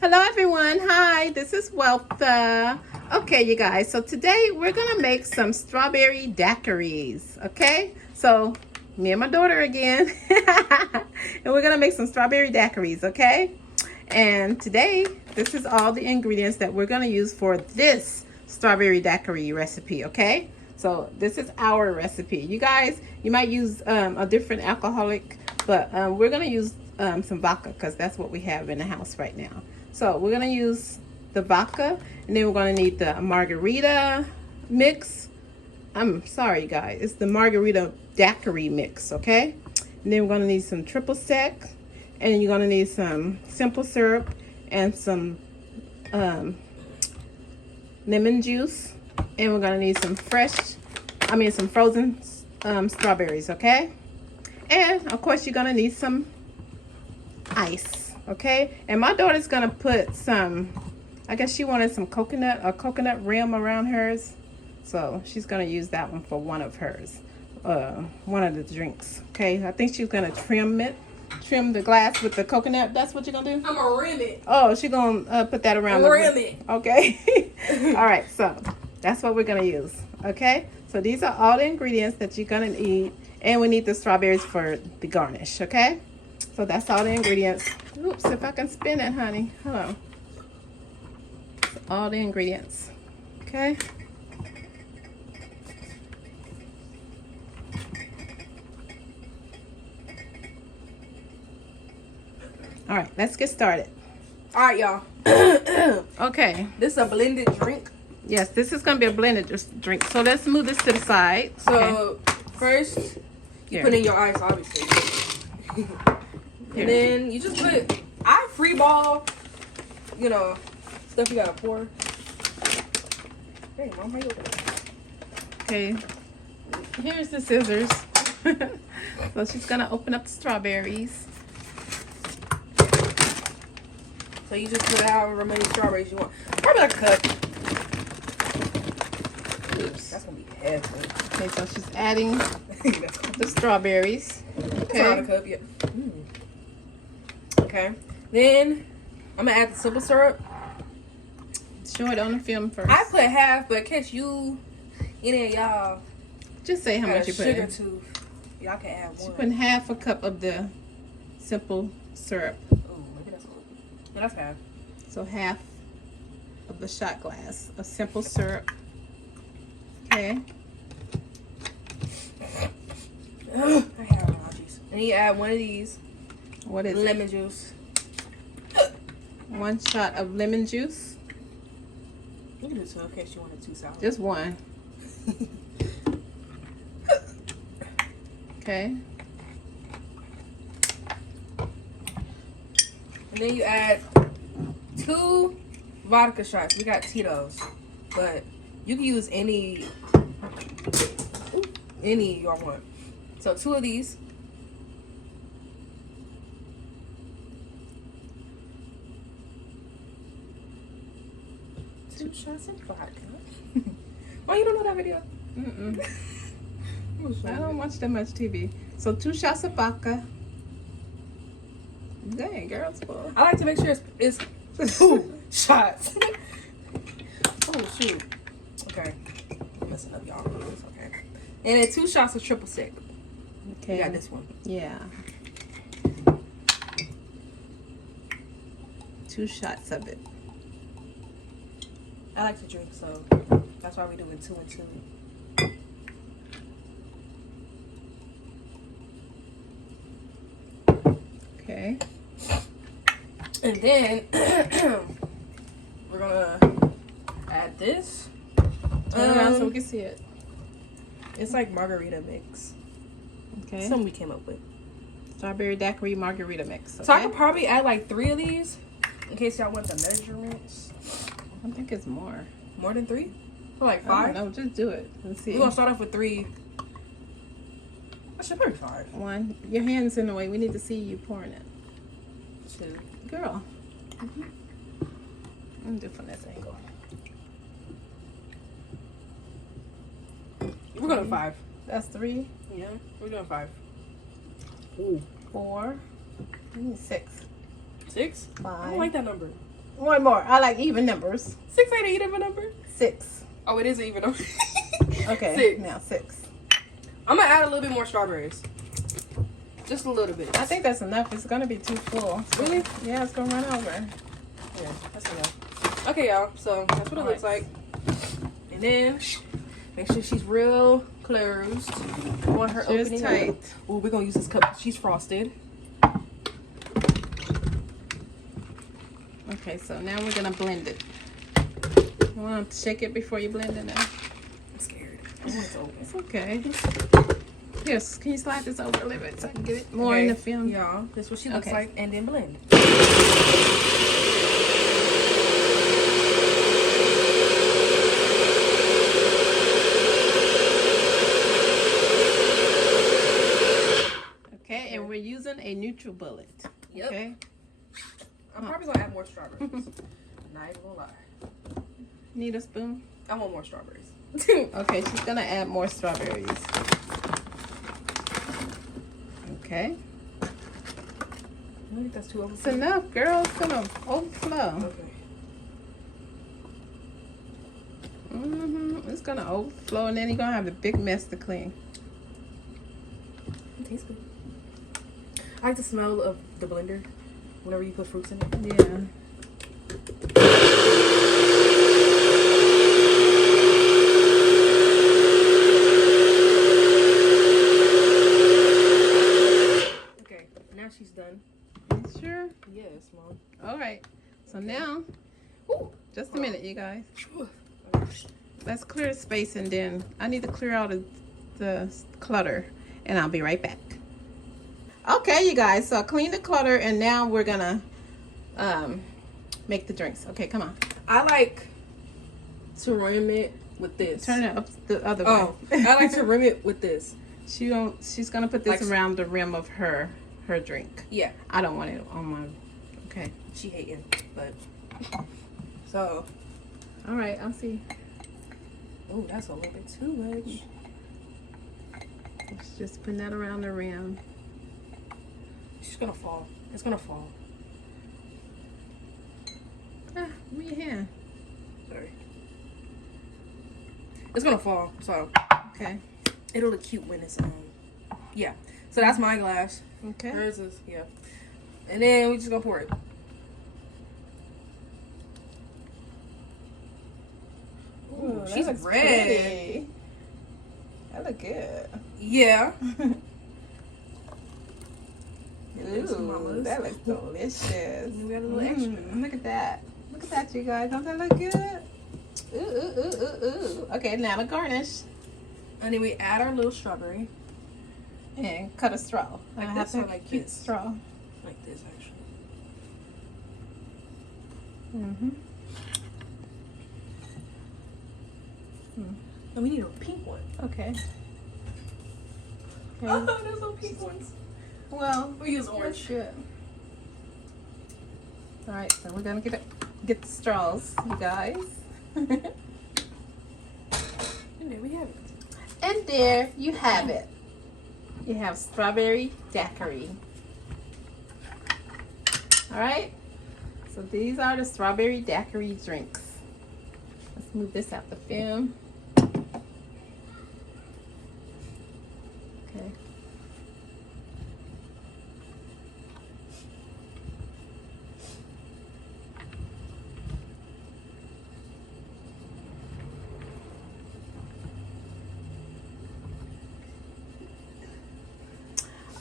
Hello everyone, hi, this is Weltha. Okay, you guys, so today we're gonna make some strawberry daiquiris, okay? So, me and my daughter again, and we're gonna make some strawberry daiquiris, okay? And today, this is all the ingredients that we're gonna use for this strawberry daiquiri recipe, okay? So, this is our recipe. You guys, you might use a different alcoholic, but we're gonna use some vodka because that's what we have in the house right now. So we're gonna use the vodka, and then we're gonna need the margarita mix. I'm sorry guys, it's the margarita daiquiri mix, okay? And then we're gonna need some triple sec, and you're gonna need some simple syrup and some lemon juice, and we're gonna need some some frozen strawberries, okay? And of course you're gonna need some ice. Okay, and my daughter's gonna put some, I guess she wanted some coconut rim around hers, so she's gonna use that one for one of hers, one of the drinks. Okay, I think she's gonna trim the glass with the coconut. That's what you're gonna do? I'm gonna rim it. Oh, she's gonna put that around the rim it. Okay. All right, so that's what we're gonna use. Okay, so these are all the ingredients that you're gonna need, and we need the strawberries for the garnish. Okay, so that's all the ingredients. Oops, if I can spin it, honey. Hello. All the ingredients. Okay. All right, let's get started. All right, y'all. Okay. This is a blended drink. Yes, this is gonna be a blended drink. So let's move this to the side. So okay. first, you put in your ice, obviously. And then you just put, I free ball, stuff you gotta pour. Hey, Mom, how you open it? Okay, here's the scissors. So she's gonna open up the strawberries. So you just put however many strawberries you want. Probably like a cup. Oops. That's gonna be heavy. Okay, so she's adding the strawberries. Okay. That's a cup, yeah. Okay. Then I'm gonna add the simple syrup. Show it on the film first. I put half, but in case any of y'all just say how much you put in. Sugar tooth, y'all can add one. She's putting half a cup of the simple syrup. Oh, maybe that's a little. Yeah, that's half. So half of the shot glass of simple syrup. Okay. I have allergies. And you add one of these. What is lemon juice? 1 shot of lemon juice. You can do 2 in case you wanted 2 sour. Just 1. Okay. And then you add 2 vodka shots. We got Tito's, but you can use any y'all want. So 2 of these. 2 shots of vodka. Why you don't know that video? I don't watch that much TV. So 2 shots of vodka. Dang, girls, full. I like to make sure it's 2 shots. Oh shoot. Okay. I'm messing up, y'all. It's okay. And then 2 shots of triple sec. Okay. You got this one. Yeah. 2 shots of it. I like to drink, so that's why we're doing 2 and 2. Okay. And then we're gonna add this. Turn around so we can see it. It's like margarita mix. Okay. Something we came up with. Strawberry daiquiri margarita mix. Okay? So I could probably add like 3 of these in case y'all want the measurements. I think it's more. More than 3? Or like 5? No, just do it. Let's see. We're gonna start off with 3. I should put 5. 1. Your hand's in the way. We need to see you pouring it. 2. Girl. I'm do from this angle. We're going 5. That's 3. Yeah, we're doing 5. Ooh. 4. I need 6. 6? I Five. don't like that number. One more. I like even numbers. 6 ain't an even number. 6. Oh, it is an even number. Okay. 6. Now 6. I'm gonna add a little bit more strawberries. Just a little bit. I think that's enough. It's gonna be too full. Really? Yeah, it's gonna run over. Yeah, that's enough. Okay, y'all. So that's what it looks like. And then make sure she's real closed. I want her opening tight. Oh, we're gonna use this cup. She's frosted. Okay, so now we're gonna blend it. You want to shake it before you blend it now? I'm scared. I want it to open. It's okay. Yes, can you slide this over a little bit so I can get it more in the film? Y'all, this is what she looks Okay. like, and then blend. Okay, and we're using a neutral bullet. Yep. Okay. I'm probably gonna add more strawberries. Not even gonna lie. Need a spoon? I want more strawberries. Okay, she's gonna add more strawberries. Okay. I think that's too It's overflow. enough, girl. It's gonna overflow. Okay. It's gonna overflow, and then you're gonna have a big mess to clean. It tastes good. I like the smell of the blender whenever you put fruits in it. Yeah. Okay, now she's done. You sure? Yes, Mom. All right. So now, Ooh. just a minute, you guys. Okay. Let's clear the space, and then I need to clear out the clutter, and I'll be right back. Okay, you guys. So I cleaned the clutter, and now we're gonna make the drinks. Okay, come on. I like to rim it with this. Turn it up the other Oh, way. I like to rim it with this. She's gonna put this Like- around the rim of her drink. Yeah, I don't want it on my. Okay. she hating, but so. All right. I'll see. Oh, that's a little bit too much. Just putting that around the rim. She's gonna fall. It's gonna fall. Ah, give me your hand. Sorry. It's gonna fall. So Okay. it'll look cute when it's yeah. So that's my glass. Okay. Hers is yeah. And then we just gonna pour it. Ooh, that she's looks red. pretty. That look good. Yeah. Ooh, that looks delicious. We got a little extra. Look at that. Look at that, you guys. Don't that look good? Ooh, ooh, ooh, ooh, ooh. Okay, now the garnish. And then we add our little strawberry. And cut a straw. Like I have this to or have a like cute this? straw. Like this, actually. And we need a pink one. Okay. Oh, there's no pink ones. Well, We use that's orange. good. All right, so we're gonna get the straws, you guys. And there we have it. And there you have it. You have strawberry daiquiri. All right. So these are the strawberry daiquiri drinks. Let's move this out the film. Okay.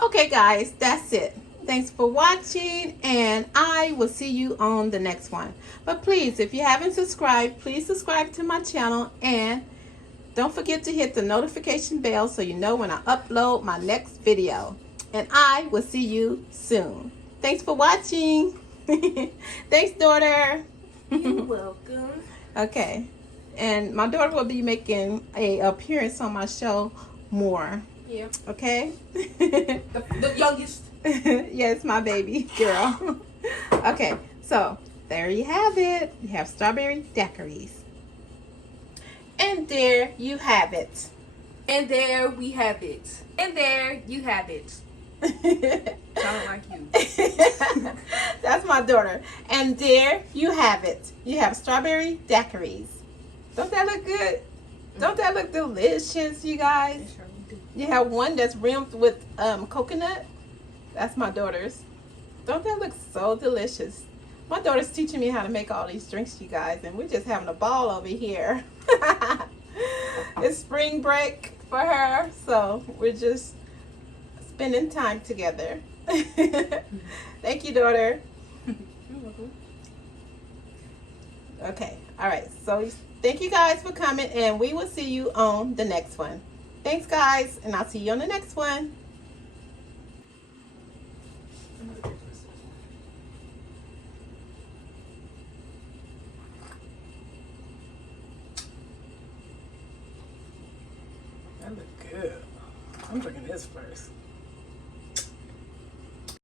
Okay, guys, that's it. Thanks for watching, and I will see you on the next one. But please, if you haven't subscribed, please subscribe to my channel, and don't forget to hit the notification bell so you know when I upload my next video. And I will see you soon. Thanks for watching. Thanks, daughter. You're welcome. Okay, and my daughter will be making a appearance on my show more. Yeah. Okay. The youngest. Yes, my baby girl. Okay, so there you have it. You have strawberry daiquiris. And there you have it. And there we have it. And there you have it. Sound like you. That's my daughter. And there you have it. You have strawberry daiquiris. Don't that look good? Don't that look delicious, you guys? They surely do. You have one that's rimmed with coconut. That's my daughter's. Don't that look so delicious? My daughter's teaching me how to make all these drinks, you guys, and we're just having a ball over here. It's spring break for her, so we're just spending time together. Thank you, daughter. You're welcome. Okay, all right. So thank you guys for coming, and we will see you on the next one. Thanks, guys, and I'll see you on the next one. That look good. I'm drinking this first.